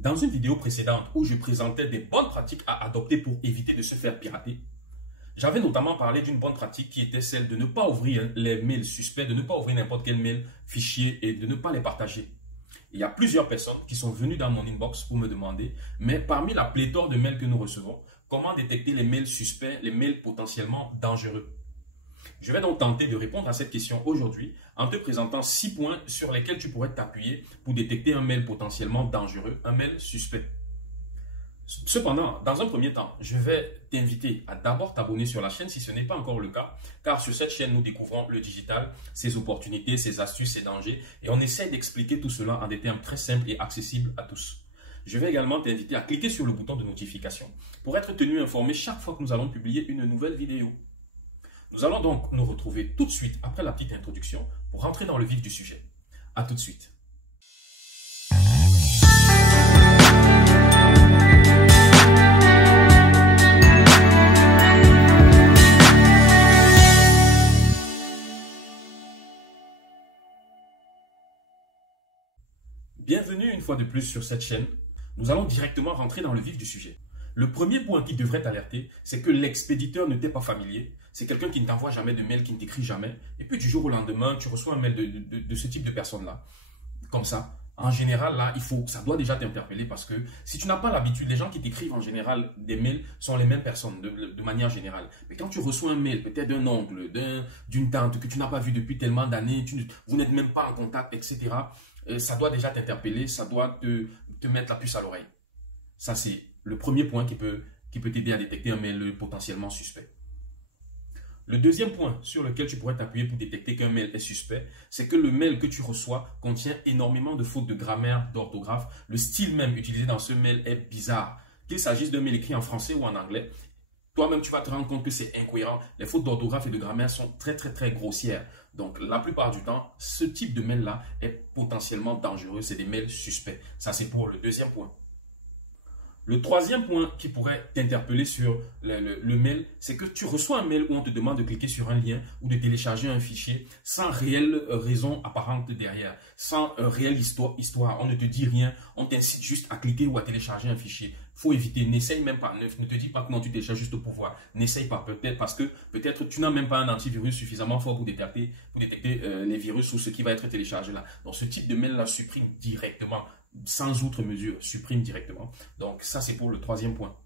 Dans une vidéo précédente où je présentais des bonnes pratiques à adopter pour éviter de se faire pirater, j'avais notamment parlé d'une bonne pratique qui était celle de ne pas ouvrir les mails suspects, de ne pas ouvrir n'importe quel mail fichier et de ne pas les partager. Il y a plusieurs personnes qui sont venues dans mon inbox pour me demander, mais parmi la pléthore de mails que nous recevons, comment détecter les mails suspects, les mails potentiellement dangereux? Je vais donc tenter de répondre à cette question aujourd'hui en te présentant 6 points sur lesquels tu pourrais t'appuyer pour détecter un mail potentiellement dangereux, un mail suspect. Cependant, dans un premier temps, je vais t'inviter à d'abord t'abonner sur la chaîne si ce n'est pas encore le cas, car sur cette chaîne, nous découvrons le digital, ses opportunités, ses astuces, ses dangers, et on essaie d'expliquer tout cela en des termes très simples et accessibles à tous. Je vais également t'inviter à cliquer sur le bouton de notification pour être tenu informé chaque fois que nous allons publier une nouvelle vidéo. Nous allons donc nous retrouver tout de suite après la petite introduction pour rentrer dans le vif du sujet. À tout de suite. Bienvenue une fois de plus sur cette chaîne. Nous allons directement rentrer dans le vif du sujet. Le premier point qui devrait t'alerter, c'est que l'expéditeur ne t'est pas familier. C'est quelqu'un qui ne t'envoie jamais de mail, qui ne t'écrit jamais. Et puis du jour au lendemain, tu reçois un mail de ce type de personne-là. Comme ça. En général, là, ça doit déjà t'interpeller parce que si tu n'as pas l'habitude, les gens qui t'écrivent en général des mails sont les mêmes personnes de manière générale. Mais quand tu reçois un mail, peut-être d'un oncle, d'une tante que tu n'as pas vu depuis tellement d'années, vous n'êtes même pas en contact, etc., ça doit déjà t'interpeller, ça doit te mettre la puce à l'oreille. Ça, c'est le premier point qui peut t'aider à détecter un mail potentiellement suspect. Le deuxième point sur lequel tu pourrais t'appuyer pour détecter qu'un mail est suspect, c'est que le mail que tu reçois contient énormément de fautes de grammaire, d'orthographe. Le style même utilisé dans ce mail est bizarre. Qu'il s'agisse d'un mail écrit en français ou en anglais, toi-même tu vas te rendre compte que c'est incohérent. Les fautes d'orthographe et de grammaire sont très grossières. Donc la plupart du temps, ce type de mail-là est potentiellement dangereux. C'est des mails suspects. Ça, c'est pour le deuxième point. Le troisième point qui pourrait t'interpeller sur le mail, c'est que tu reçois un mail où on te demande de cliquer sur un lien ou de télécharger un fichier sans réelle raison apparente derrière, sans réelle histoire. On ne te dit rien, on t'incite juste à cliquer ou à télécharger un fichier. Faut éviter, n'essaye même pas, ne te dis pas que non, tu télécharges juste pour voir. N'essaye pas, peut-être parce que peut-être tu n'as même pas un antivirus suffisamment fort pour détecter les virus ou ce qui va être téléchargé là. Donc ce type de mail-là supprime directement. Sans outre mesure, supprime directement. Donc ça, c'est pour le troisième point.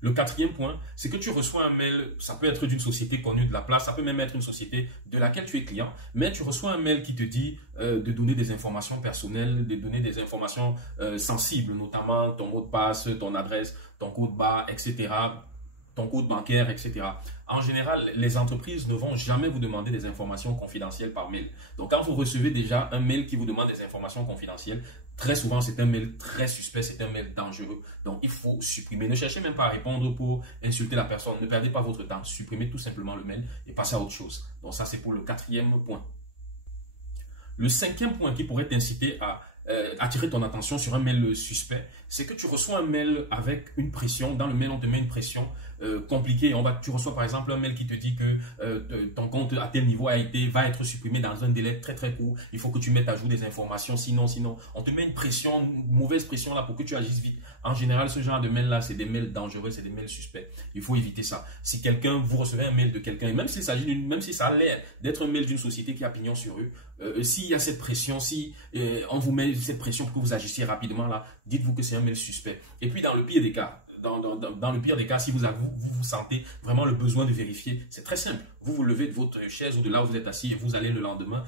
Le quatrième point, c'est que tu reçois un mail, ça peut être d'une société connue de la place, ça peut même être une société de laquelle tu es client, mais tu reçois un mail qui te dit de donner des informations personnelles, de donner des informations sensibles, notamment ton mot de passe, ton adresse, ton code barre, etc., ton code bancaire, etc. En général, les entreprises ne vont jamais vous demander des informations confidentielles par mail. Donc, quand vous recevez déjà un mail qui vous demande des informations confidentielles, très souvent, c'est un mail très suspect, c'est un mail dangereux. Donc, il faut supprimer. Ne cherchez même pas à répondre pour insulter la personne. Ne perdez pas votre temps. Supprimez tout simplement le mail et passez à autre chose. Donc, ça, c'est pour le quatrième point. Le cinquième point qui pourrait t'inciter à attirer ton attention sur un mail suspect, c'est que tu reçois un mail avec une pression. Dans le mail, on te met une pression compliquée. Tu reçois par exemple un mail qui te dit que ton compte à tel niveau va être supprimé dans un délai très court. Il faut que tu mettes à jour des informations. Sinon, on te met une pression, une mauvaise pression là pour que tu agisses vite. En général, ce genre de mail là, c'est des mails dangereux, c'est des mails suspects. Il faut éviter ça. Si vous recevez un mail de quelqu'un, et même s'il s'agit même si ça a l'air d'être un mail d'une société qui a pignon sur rue, s'il y a cette pression, si on vous met cette pression pour que vous agissiez rapidement là, dites-vous que c'est un mail suspect. Et puis dans le pire des cas, dans le pire des cas, si vous sentez vraiment le besoin de vérifier, c'est très simple. Vous levez de votre chaise ou de là où vous êtes assis et vous allez le lendemain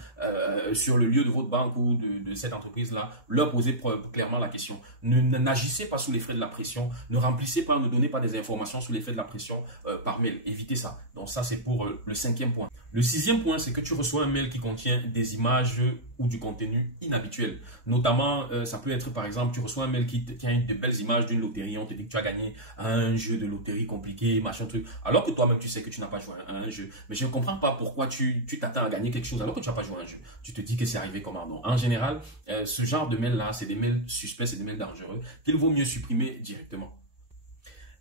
sur le lieu de votre banque ou de cette entreprise-là, leur poser clairement la question. N'agissez pas sous l'effet de la pression, ne donnez pas des informations sous l'effet de la pression par mail. Évitez ça. Donc ça, c'est pour le cinquième point. Le sixième point, c'est que tu reçois un mail qui contient des images ou du contenu inhabituel. Notamment, ça peut être par exemple, tu reçois un mail qui a de belles images d'une loterie, on te dit que tu as gagné à un jeu de loterie compliqué, machin truc, alors que toi-même tu sais que tu n'as pas joué à un jeu. Mais je ne comprends pas pourquoi tu t'attends à gagner quelque chose alors que tu n'as pas joué à un jeu. Tu te dis que c'est arrivé comment? Non. En général, ce genre de mail-là, c'est des mails suspects, c'est des mails dangereux qu'il vaut mieux supprimer directement.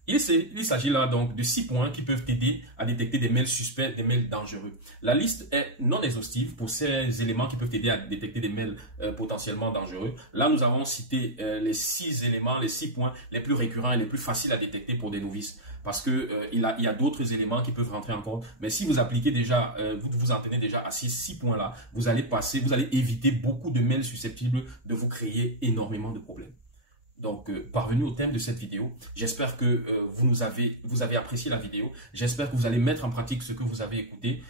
Il s'agit là donc de 6 points qui peuvent t'aider à détecter des mails suspects, des mails dangereux. La liste est non exhaustive pour ces éléments qui peuvent t'aider à détecter des mails potentiellement dangereux. Là, nous avons cité les 6 éléments, les 6 points les plus récurrents et les plus faciles à détecter pour des novices. Parce que il y a d'autres éléments qui peuvent rentrer en compte. Mais si vous appliquez déjà, vous vous en tenez déjà à ces 6 points-là, vous allez éviter beaucoup de mails susceptibles de vous créer énormément de problèmes. Donc, parvenu au thème de cette vidéo, j'espère que vous avez apprécié la vidéo. J'espère que vous allez mettre en pratique ce que vous avez écouté.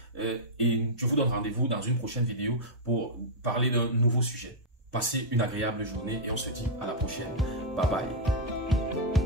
Et je vous donne rendez-vous dans une prochaine vidéo pour parler d'un nouveau sujet. Passez une agréable journée et on se dit à la prochaine. Bye bye.